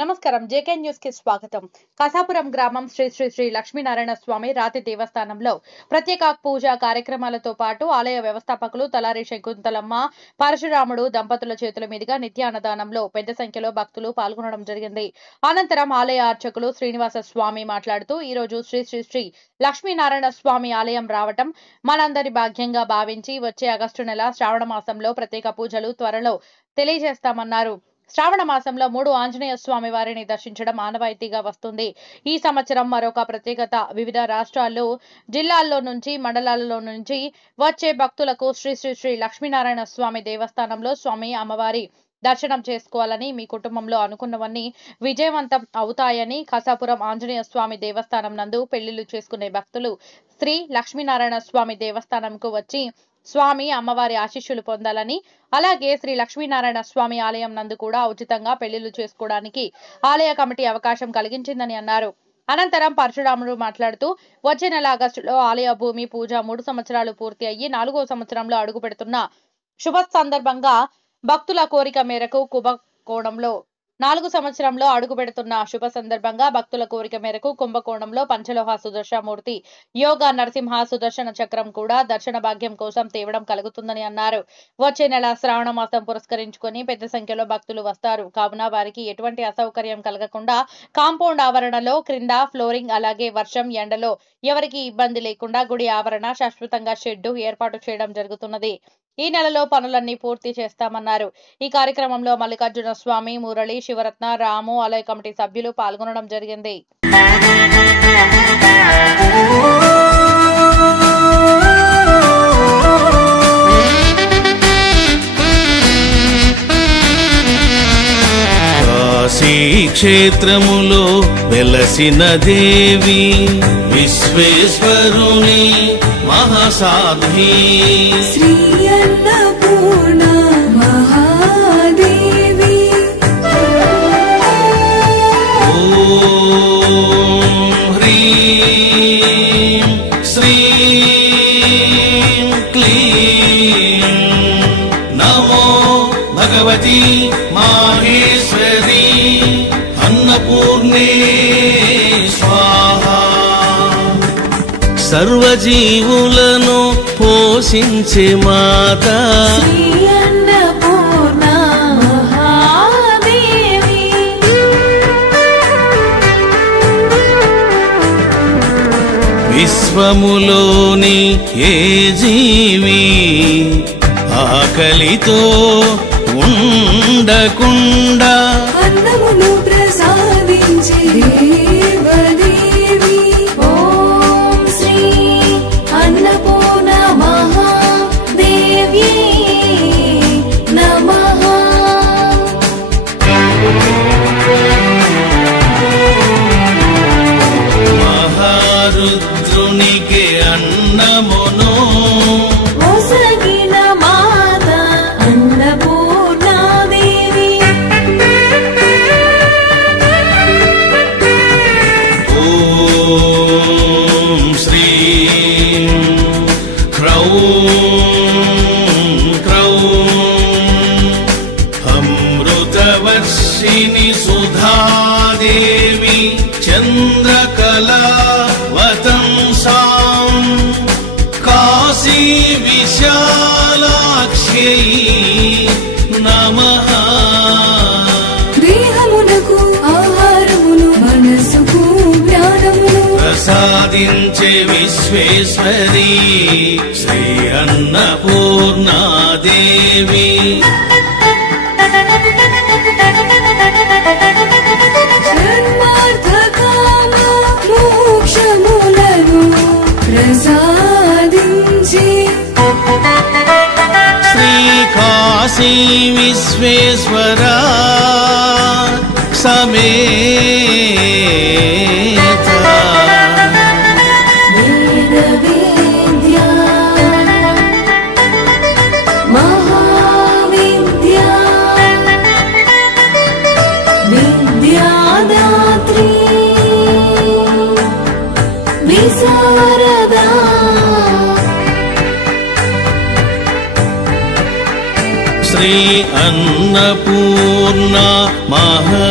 నమస్కారం JK news కి స్వాగతం. కసాపురం గ్రామం శ్రీ శ్రీ శ్రీ లక్ష్మీనారాయణ స్వామి రాతి దేవస్థానంలో ప్రత్యేక పూజా కార్యక్రమాలతో పాటు ఆలయ వ్యవస్థాపకులు తలారి శకుంతలమ్మ పరశురాముడు దంపతుల చేతుల మీదుగా నిత్య అన్నదానంలో పెద్ద సంఖ్యలో భక్తులు పాల్గొనడం జరిగింది. అనంతరం ఆలయ అర్చకులు శ్రీనివాస స్వామి మాట్లాడుతూ ఈ రోజు శ్రీ శ్రీ శ్రీ లక్ష్మీనారాయణ స్వామి ఆలయం రావటం మనందరి భాగ్యంగా భావించి వచ్చే ఆగస్టు నెల శ్రావణ మాసంలో ప్రత్యేక పూజలు త్వరలో తెలియజేస్తామన్నారు. శ్రావణ మాసంలో 3 ఆంజనేయ స్వామి వారిని దర్శించడం ఆనవాయితీగా వస్తుంది. ఈ సంవత్సరం మరొక ప్రత్యేకత వివిధ రాష్ట్రాల్లో జిల్లాల్లో నుంచి మండలాలలో నుంచి వచ్చే భక్తులకు శ్రీ శ్రీ శ్రీ లక్ష్మీనారాయణ స్వామి దేవస్థానంలో స్వామి అమ్మవారి దర్శనం చేసుకోవాలని, మీ కుటుంబంలో అనుకున్నవన్నీ విజయవంతం అవుతాయని, కసాపురం ఆంజనేయ స్వామి దేవస్థానం నందు పెళ్లిళ్లు చేసుకునే భక్తులు శ్రీ లక్ష్మీనారాయణ స్వామి దేవస్థానంకు వచ్చి స్వామి అమ్మవారి ఆశీస్సులు పొందాలని, అలాగే శ్రీ లక్ష్మీనారాయణ స్వామి ఆలయం నందు కూడా ఉచితంగా పెళ్లిళ్లు చేసుకోవడానికి ఆలయ కమిటీ అవకాశం కలిగించిందని అన్నారు. అనంతరం పరశురాముడు మాట్లాడుతూ వచ్చే నెల ఆగస్టులో ఆలయ భూమి పూజ 3 సంవత్సరాలు పూర్తి అయ్యి 4వ సంవత్సరంలో అడుగు పెడుతున్న శుభ సందర్భంగా భక్తుల కోరిక మేరకు కుంభకోణంలో 4 సంవత్సరంలో అడుగు పెడుతున్న శుభ సందర్భంగా భక్తుల కోరిక మేరకు కుంభకోణంలో పంచలోహ సుదర్శనమూర్తి యోగ నరసింహ సుదర్శన చక్రం కూడా దర్శన భాగ్యం కోసం తేవడం కలుగుతుందని అన్నారు. వచ్చే నెల శ్రావణ మాసం పురస్కరించుకొని పెద్ద సంఖ్యలో భక్తులు వస్తారు కావున వారికి ఎటువంటి అసౌకర్యం కలగకుండా కాంపౌండ్ ఆవరణలో క్రింద ఫ్లోరింగ్, అలాగే వర్షం ఎండలో ఎవరికి ఇబ్బంది లేకుండా గుడి ఆవరణ శాశ్వతంగా షెడ్డు ఏర్పాటు చేయడం జరుగుతున్నది. ఈ నెలలో పనులన్నీ పూర్తి చేస్తామన్నారు. ఈ కార్యక్రమంలో మల్లికార్జున స్వామి, మురళి, శివరత్న, రాము ఆలయ కమిటీ సభ్యులు పాల్గొనడం జరిగింది. కాశీ క్షేత్రములో వెలసిన దేవి విశ్వేశ్వరుని మహాసాధ్వి శ్రీ అన్నపూర్ణ మహాదేవి. ఓం హ్రీం శ్రీం క్లీం నమో భగవతి మాహేశ్వరి అన్నపూర్ణే స్వాహా. సర్వజీవులను పోషించే మాత శ్రీ అన్నపూర్ణ మహాదేవి. విశ్వములోని ఏ జీవి ఆకలితో ఉండకుండా అన్నమును ప్రసాదించే దేవదేవి. ఓం శ్రీ అన్నపూర్ణ మహాదేవి నమః. మహారుద్రునికి అన్నమును ఒసగిన మాత అన్నపూర్ణాదేవి. ఓం శ్రీం హ్రౌం క్రౌం అమృతవర్షిణి సుధాదేవి చంద్రకళావతంసాం కాశీ విశాలాక్ష్యై నమః. దేహమునకు ఆహారమును, మనసుకు జ్ఞానమును ప్రసాదించే విశ్వేశ్వరి శ్రీ అన్నపూర్ణాదేవి. జన్మార్థకామ మోక్షములను ప్రసాదించి శ్రీ కాశీ విశ్వేశ్వర సమేత వేద విద్యా మహావిద్యా విద్యాదాత్రి విశారదా. శ్రీ అన్నపూర్ణ మహా